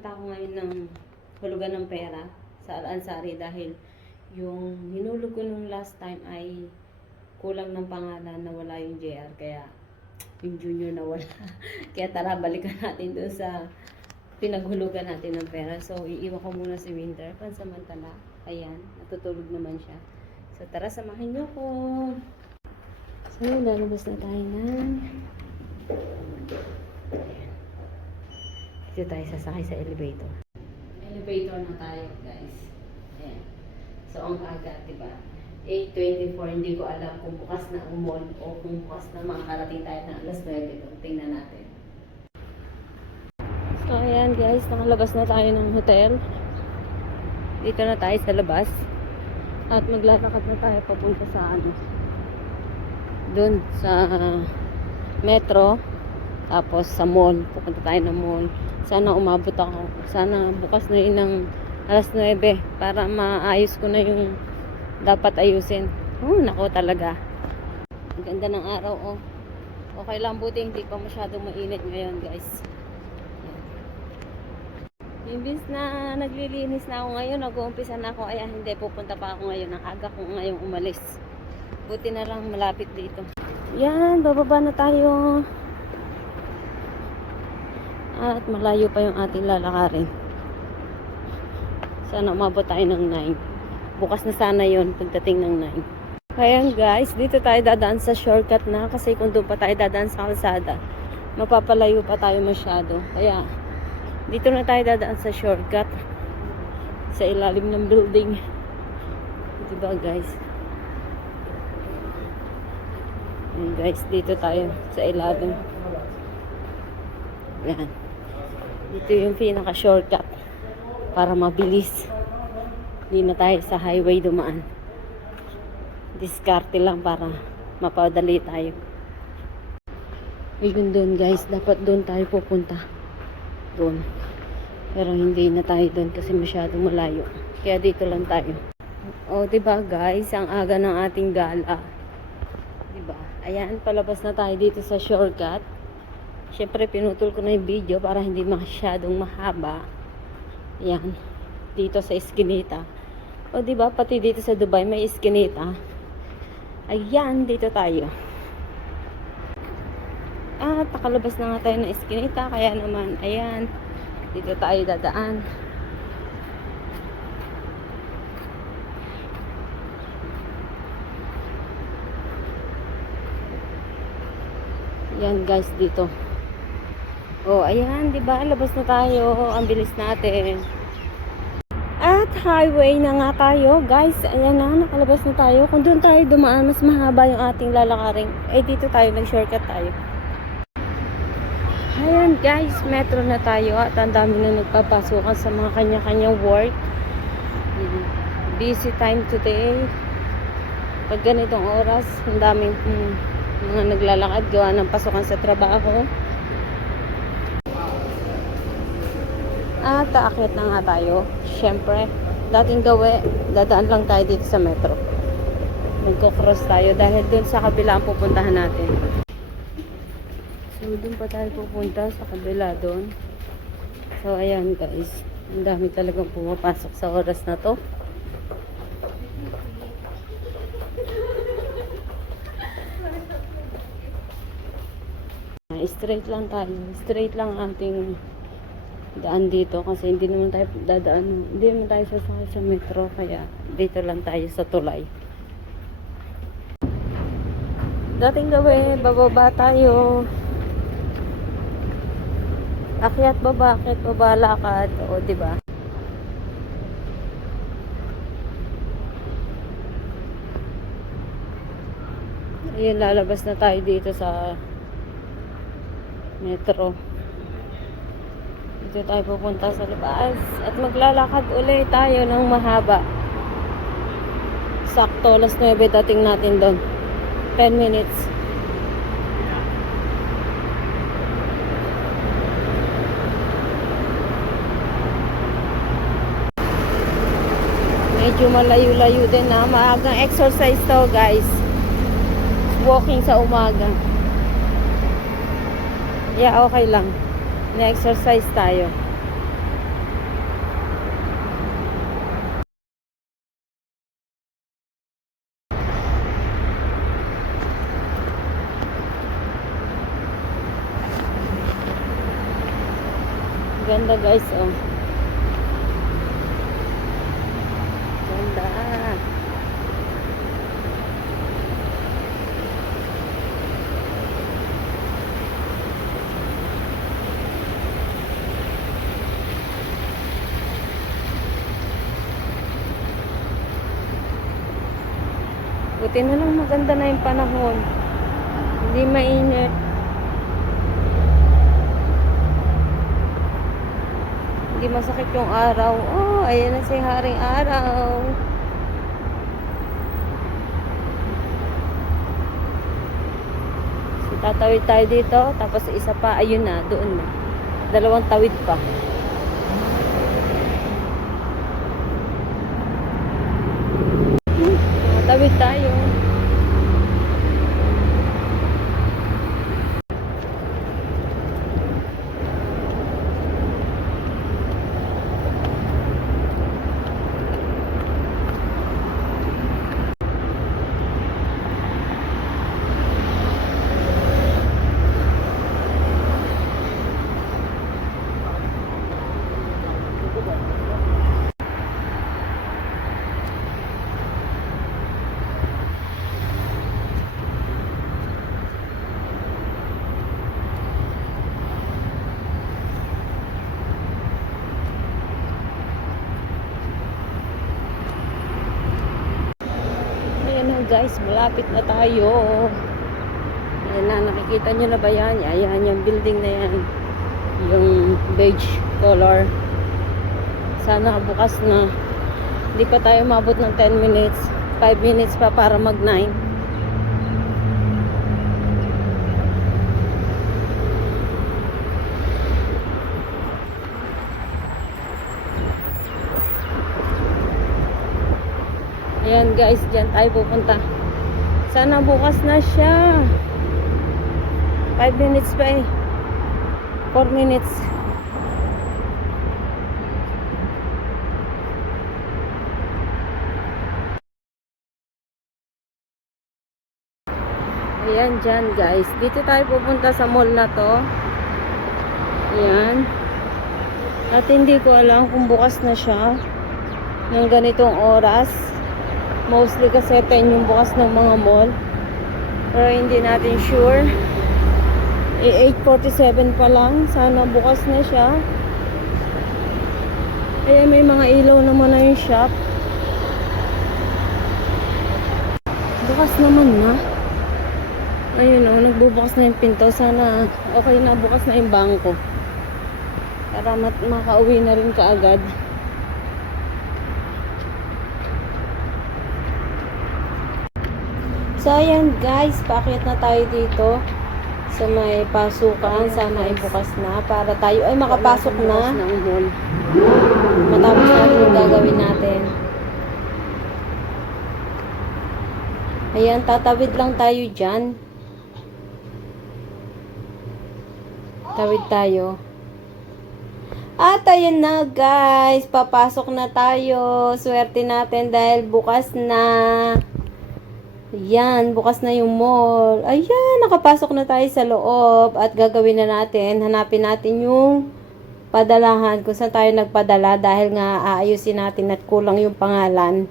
Nagkakanta ako ngayon ng hulugan ng pera sa Al-Ansari dahil yung hinulog ko nung last time ay kulang ng pangalan na wala yung JR kaya yung junior na wala. kaya tara balikan natin doon sa pinaghulugan natin ng pera. So iiwan ko muna si Winter pansamantala. Ayan, natutulog naman siya. So tara samahin niyo ko. So lalabas na tayo ng dito tayo sasakay sa elevator. Elevator na tayo, guys. Ayan. So, ang aga, di ba? 8.24, hindi ko alam kung bukas na ang mall o kung bukas na makakarating tayo na alas 9 doon. Tingnan natin. So, ayan guys, nakalabas na tayo ng hotel. Dito na tayo sa labas. At maglalakad na tayo papunta sa ano. Doon sa metro. Tapos sa mall. Pupunta tayo ng mall. Sana umabot ako. Sana bukas na yun ng alas 9 para maayos ko na yung dapat ayusin. Oh, nako talaga. Ang ganda ng araw, oh. Okay lang, buti hindi pa masyadong mainit ngayon, guys. Imbis na naglilinis na ako ngayon, nag-uumpisa na ako, ay hindi, pupunta pa ako ngayon. Ang aga ko ngayong umalis. Buti na lang malapit dito. Yan, bababa na tayo. At malayo pa yung ating lalakarin. Sana umabot tayo ng 9. Bukas na sana yon pagdating ng 9. Ayan guys, dito tayo dadaan sa shortcut na kasi kung doon pa tayo dadaan sa kalsada, mapapalayo pa tayo masyado. Kaya, dito na tayo dadaan sa shortcut sa ilalim ng building. Diba guys? Ayan guys, dito tayo sa ilalim. Yan. Dito yung pinaka shortcut para mabilis. Hindi na tayo sa highway dumaan. Diskarte lang para mapadali tayo. Ayun doon guys, dapat doon tayo pupunta. Doon. Pero hindi na tayo doon kasi masyadong malayo. Kaya dito lang tayo. O, oh, ba guys, ang aga ng ating gala. ba? Ayan, palabas na tayo dito sa shortcut. Siyempre, pinutol ko na yung video para hindi masyadong mahaba. Ayan. Dito sa Eskinita. O, ba Pati dito sa Dubai may Eskinita. Ayan, dito tayo. At nakalabas na nga tayo ng Eskinita. Kaya naman, ayan. Dito tayo dadaan. Yan guys dito. Oh, ayan, 'di ba? Labas na tayo. Ang bilis natin. At highway na nga tayo, guys. Ayan na, nakalabas na tayo. Kung doon tayo dumaan, mas mahaba yung ating lalakaring. Eh, dito tayo, nag-shortcut tayo. Ayan, guys. Metro na tayo. At ang dami na nagpapasukan sa mga kanya-kanyang work. Busy time today. Pag ganitong oras, ang daming mm, mga naglalakad gawa ng pasukan sa trabaho. At aakyat na nga tayo. Siyempre, dating gawi, dadaan lang tayo dito sa metro. Magko-cross tayo dahil dun sa kabila ang pupuntahan natin. So, dun pa tayo pupunta sa kabila dun. So, ayan guys. Ang dami talagang pumapasok sa oras na to. Straight lang tayo. Straight lang ating daan dito kasi hindi naman tayo dadaan hindi naman tayo sasakay sa metro kaya dito lang tayo sa tulay. Dating gabi bababa tayo. Akyat baba akyat baba lakad. O di ba ayun lalabas na tayo dito sa metro dito tayo pupunta sa labas. At maglalakad ulit tayo ng mahaba. Sakto alas 9 dating natin doon. 10 minutes. Medyo malayo-layo din na maagang exercise to guys. Walking sa umaga. Yeah okay lang na-exercise tayo. Ganda guys, oh. Ganda. Buti na lang maganda na yung panahon. Hindi mainit. Hindi masakit yung araw. Oh, ayan na si Haring Araw. Tatawid tayo dito. Tapos isa pa, ayun na, doon na. Dalawang tawid pa. Hmm, Tawid tayo. Ayan na guys, malapit na tayo. Ayan na, nakikita nyo na ba yan? Ayan, yung building na yan. Yung beige color. Sana bukas na. Hindi pa tayo mabot ng 10 minutes. 5 minutes pa para mag 9. Ayan guys, dyan tayo pupunta. Sana bukas na siya. 5 minutes pa eh. 4 minutes. Ayan dyan guys. Dito tayo pupunta sa mall na to. Ayan. At hindi ko alam kung bukas na siya ng ganitong oras. Mostly kasi 10 yung bukas ng mga mall. Pero hindi natin sure. Eh, 8.47 pa lang. Sana bukas na siya. Ayan, may mga ilaw naman na yung shop. Bukas naman na. Ayun o, nagbubukas na yung pinto. Sana okay na bukas na yung bangko. Para makauwi na rin kaagad. So, ayan guys, paakyat na tayo dito sa may pasukan. Sana ay bukas na para tayo ay makapasok na. Matapos natin yung gagawin natin. Ayan, tatawid lang tayo dyan. Tawid tayo. At ayun na guys, papasok na tayo. Swerte natin dahil bukas na. Ayan, bukas na yung mall. Ayan, nakapasok na tayo sa loob at gagawin na natin. Hanapin natin yung padalahan kung saan tayo nagpadala dahil nga aayusin natin at kulang yung pangalan.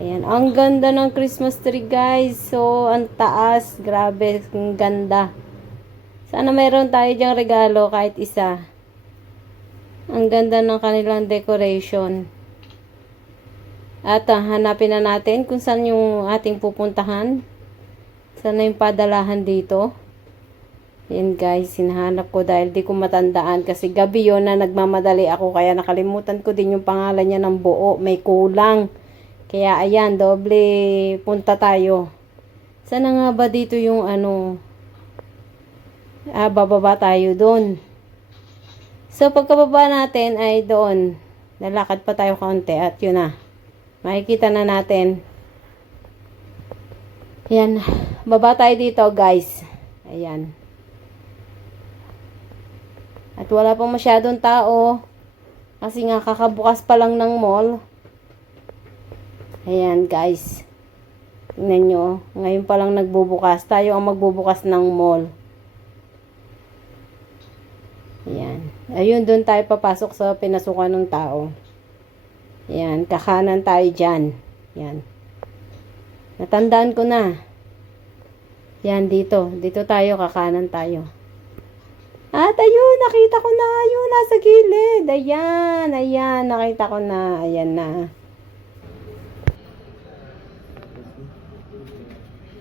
Ayan, ang ganda ng Christmas tree guys. So, ang taas. Grabe, ang ganda. Sana meron tayo diyang regalo kahit isa. Ang ganda ng kanilang decoration. At ah, hanapin na natin kung saan yung ating pupuntahan. Saan na yung padalahan dito. Yan guys, hinahanap ko dahil di ko matandaan kasi gabi yon na nagmamadali ako kaya nakalimutan ko din yung pangalan niya ng buo. May kulang. Kaya ayan, doble punta tayo. Sana nga ba dito yung ano, ah, bababa tayo doon. So, pagkababa natin ay doon. Lalakad pa tayo kaunti at yun na. Makikita na natin. Ayan. Baba tayo dito, guys. Ayan. At wala pang masyadong tao. Kasi nga, kakabukas pa lang ng mall. Ayan, guys. Tingnan nyo. Ngayon pa lang nagbubukas. Tayo ang magbubukas ng mall. Ayan. Ayun, doon tayo papasok sa pinasukan ng tao. Yan, kakanan tayo dyan. Yan. Natandaan ko na. Yan, dito. Dito tayo, kakanan tayo. At ayun, nakita ko na. Ayun, nasa gilid. Ayan, ayan, nakita ko na. Ayan na.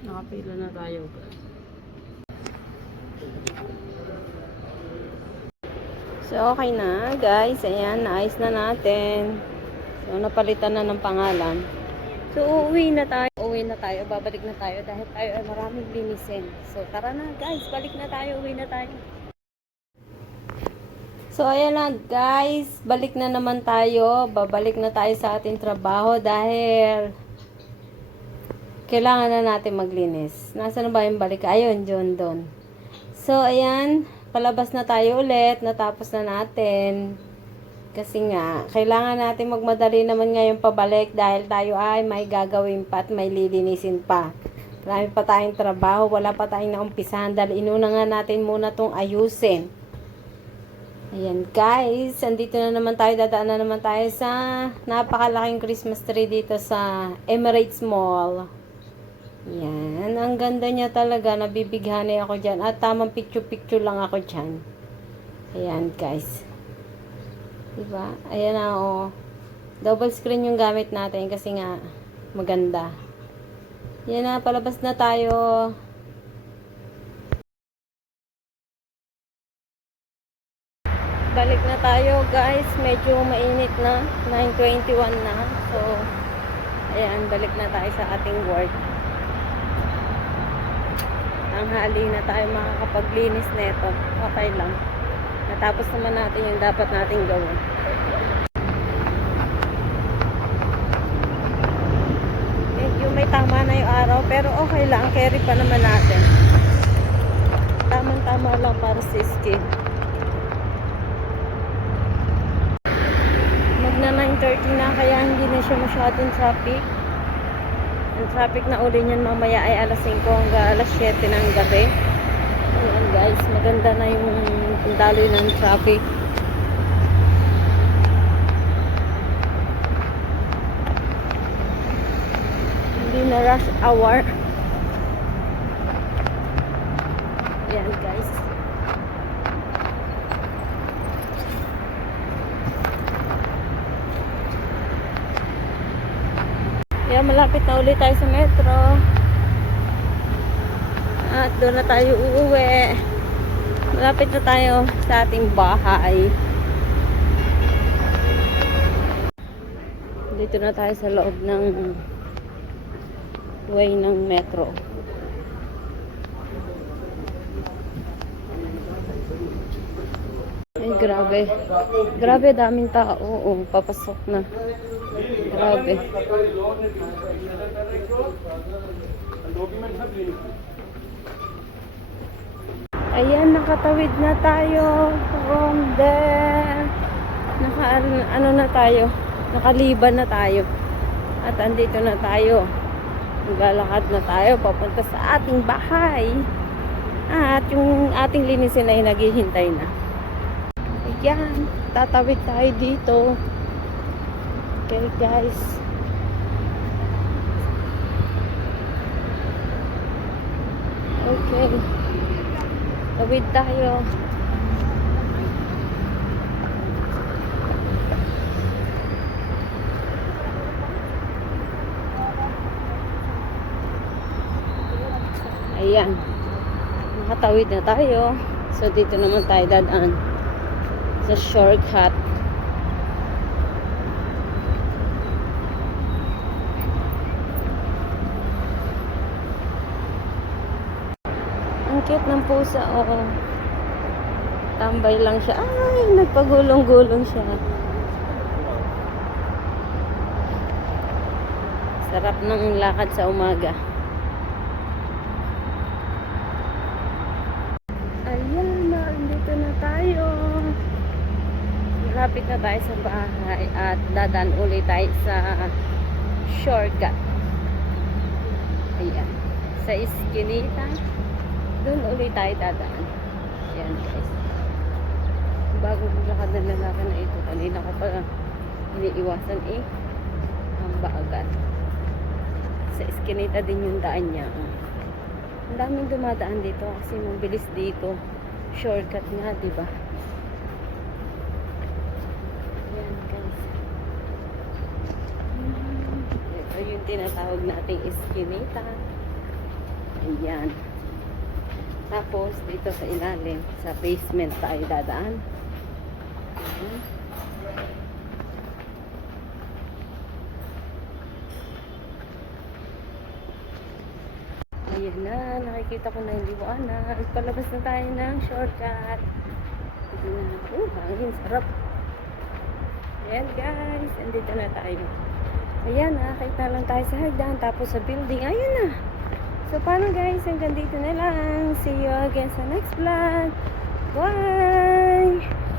Nakapila na tayo. So, okay na, guys. Ayan, naayos na natin. So, napalitan na ng pangalan. So, uuwi na tayo. Uuwi na tayo. Babalik na tayo dahil tayo ay maraming linisin. So, tara na, guys. Balik na tayo. Uwi na tayo. So, ayan na, guys. Balik na naman tayo. Babalik na tayo sa ating trabaho dahil kailangan na natin maglinis. Nasaan na ba yung balik? Ayun, John, doon. So, ayan. Palabas na tayo ulit. Natapos na natin. Kasi nga, kailangan natin magmadali naman ngayon pabalik dahil tayo ay may gagawin pa at may lilinisin pa. Marami pa tayong trabaho, wala pa tayong naumpisahan dahil inuna nga natin muna tong ayusin. Ayan guys, andito na naman tayo, dadaan na naman tayo sa napakalaking Christmas tree dito sa Emirates Mall. Yan, ang ganda niya talaga, nabibighani ako dyan. At tamang picture-picture lang ako dyan. Ayan guys. Diba? Ayan na oh. Double screen yung gamit natin kasi nga maganda. Yan na, palabas na tayo. Balik na tayo guys. Medyo mainit na. 9.21 na. So, ayan, balik na tayo sa ating work. Tanghali na tayo makakapaglinis nito. Okay lang. Natapos naman natin yung dapat nating gawin. Medyo may tama na yung araw, pero okay lang. Carry pa naman natin. Tamang-tama lang para sa skin. Magna 9.30 na, kaya hindi na siya masyadong traffic. Ang traffic na uli niyan mamaya ay alas 5 hanggang alas 7 ng gabi. Ayan guys, maganda na yung daloy ng traffic. Hindi na rush hour. Ayan guys. Kaya malapit na ulit tayo sa metro. At doon na tayo uuwi. Malapit na tayo sa ating bahay. Dito na tayo sa loob ng way ng metro. Ay, grabe. Grabe, daming tao. Oo, papasok na. Grabe. Ayan, nakatawid na tayo from there. Naka, ano na tayo, nakaliban na tayo. At andito na tayo. Maglalakad na tayo papunta sa ating bahay. At yung ating linisin ay naghihintay na. Ayan, tatawid tayo dito. Okay guys. Okay. Tawid tayo. Ayan. Nakatawid na tayo. So, dito naman tayo dadaan. Sa shortcut. Ang cute ng pusa, oo. Tambay lang siya. Ay, nagpagulong-gulong siya. Sarap ng lakad sa umaga. Ayan, nandito na tayo. Malapit na tayo sa bahay at dadan ulit tayo sa shortcut. Ayan. Sa iskinita. Doon ulit tayo dadaan. Ayan guys. bagong lakad ng lalaki na ito. Kanina ko pa iniiwasan eh. Ang baagat. Sa eskinita din yung daan niya. Ang daming dumadaan dito kasi mabilis dito. Shortcut nga, di ba? Ayan, guys. Ito yung tinatawag nating eskinita. Ayan. Tapos, dito sa ilalim, sa basement tayo dadaan. Ayan. Ayan na, nakikita ko na yung liwanag. Palabas na tayo ng shortcut. Ayan na. Hangin, sarap. Ayan guys, andito na tayo. Ayan, nakakita lang tayo sa hagdan. Tapos sa building, ayan na. So, paano guys? Hanggang dito na lang. See you again sa next vlog. Bye!